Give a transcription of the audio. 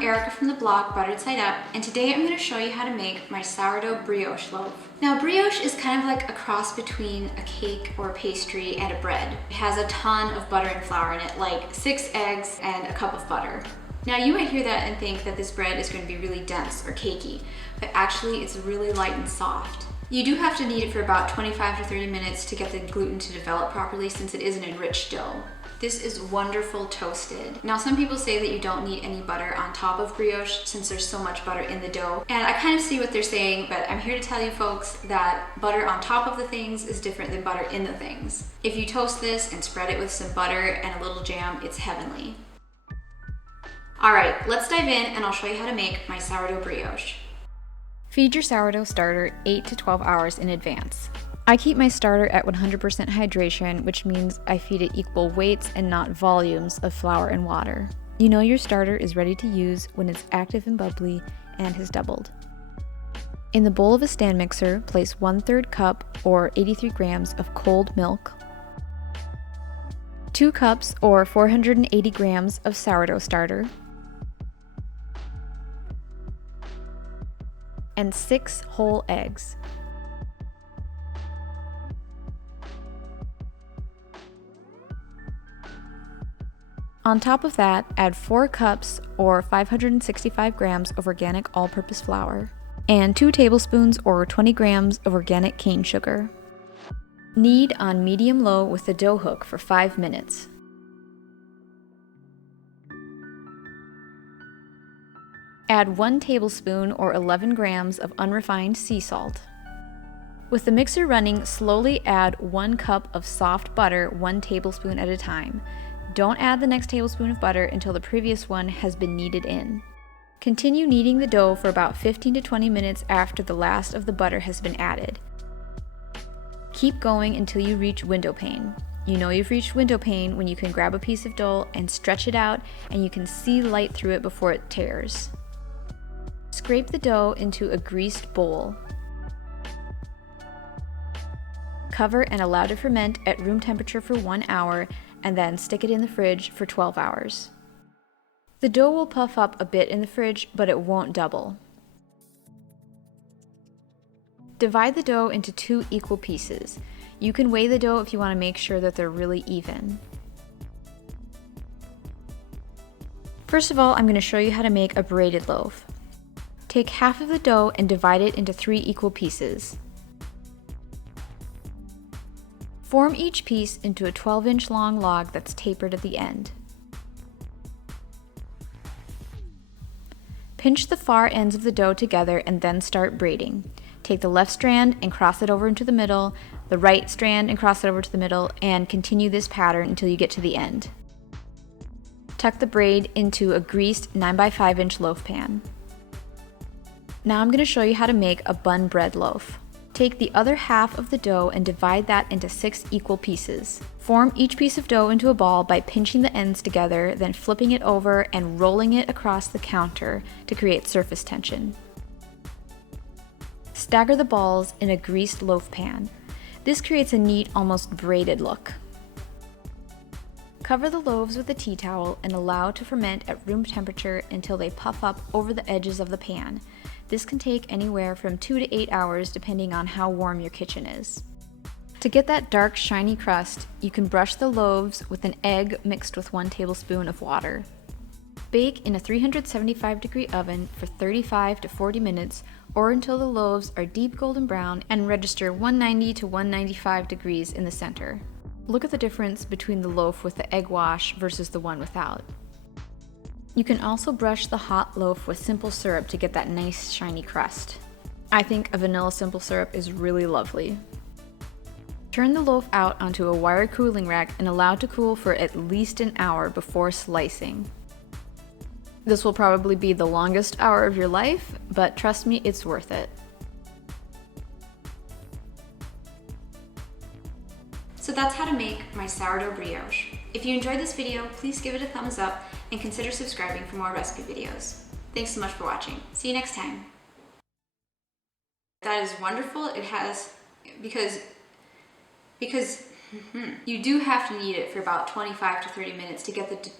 I'm Erica from the blog Buttered Side Up, and today I'm going to show you how to make my sourdough brioche loaf. Now, brioche is kind of like a cross between a cake or a pastry and a bread. It has a ton of butter and flour in it, like 6 eggs and a cup of butter. Now, you might hear that and think that this bread is going to be really dense or cakey, but actually it's really light and soft. You do have to knead it for about 25 to 30 minutes to get the gluten to develop properly, since it is an enriched dough. This is wonderful toasted. Now, some people say that you don't need any butter on top of brioche since there's so much butter in the dough. And I kind of see what they're saying, but I'm here to tell you folks that butter on top of the things is different than butter in the things. If you toast this and spread it with some butter and a little jam, it's heavenly. All right, let's dive in and I'll show you how to make my sourdough brioche. Feed your sourdough starter 8 to 12 hours in advance. I keep my starter at 100% hydration, which means I feed it equal weights and not volumes of flour and water. You know your starter is ready to use when it's active and bubbly and has doubled. In the bowl of a stand mixer, place 1/3 cup or 83 grams of cold milk, 2 cups or 480 grams of sourdough starter, and 6 whole eggs. On top of that, add 4 cups or 565 grams of organic all-purpose flour and 2 tablespoons or 20 grams of organic cane sugar. Knead on medium-low with the dough hook for 5 minutes. Add 1 tablespoon or 11 grams of unrefined sea salt. With the mixer running, slowly add 1 cup of soft butter 1 tablespoon at a time. Don't add the next tablespoon of butter until the previous one has been kneaded in. Continue kneading the dough for about 15 to 20 minutes after the last of the butter has been added. Keep going until you reach window pane. You know you've reached window pane when you can grab a piece of dough and stretch it out and you can see light through it before it tears. Scrape the dough into a greased bowl. Cover and allow to ferment at room temperature for 1 hour, and then stick it in the fridge for 12 hours. The dough will puff up a bit in the fridge, but it won't double. Divide the dough into 2 equal pieces. You can weigh the dough if you want to make sure that they're really even. First of all, I'm going to show you how to make a braided loaf. Take half of the dough and divide it into 3 equal pieces. Form each piece into a 12-inch long log that's tapered at the end. Pinch the far ends of the dough together and then start braiding. Take the left strand and cross it over into the middle, the right strand and cross it over to the middle, and continue this pattern until you get to the end. Tuck the braid into a greased 9x5 inch loaf pan. Now I'm going to show you how to make a bun bread loaf. Take the other half of the dough and divide that into 6 equal pieces. Form each piece of dough into a ball by pinching the ends together, then flipping it over and rolling it across the counter to create surface tension. Stagger the balls in a greased loaf pan. This creates a neat, almost braided look. Cover the loaves with a tea towel and allow to ferment at room temperature until they puff up over the edges of the pan. This can take anywhere from 2 to 8 hours depending on how warm your kitchen is. To get that dark, shiny crust, you can brush the loaves with an egg mixed with 1 tablespoon of water. Bake in a 375-degree oven for 35 to 40 minutes or until the loaves are deep golden brown and register 190 to 195 degrees in the center. Look at the difference between the loaf with the egg wash versus the one without. You can also brush the hot loaf with simple syrup to get that nice shiny crust. I think a vanilla simple syrup is really lovely. Turn the loaf out onto a wire cooling rack and allow it to cool for at least an hour before slicing. This will probably be the longest hour of your life, but trust me, it's worth it. So that's how to make my sourdough brioche. If you enjoyed this video, please give it a thumbs up and consider subscribing for more recipe videos. Thanks so much for watching. See you next time. That is wonderful. It has, because you do have to knead it for about 25 to 30 minutes to get the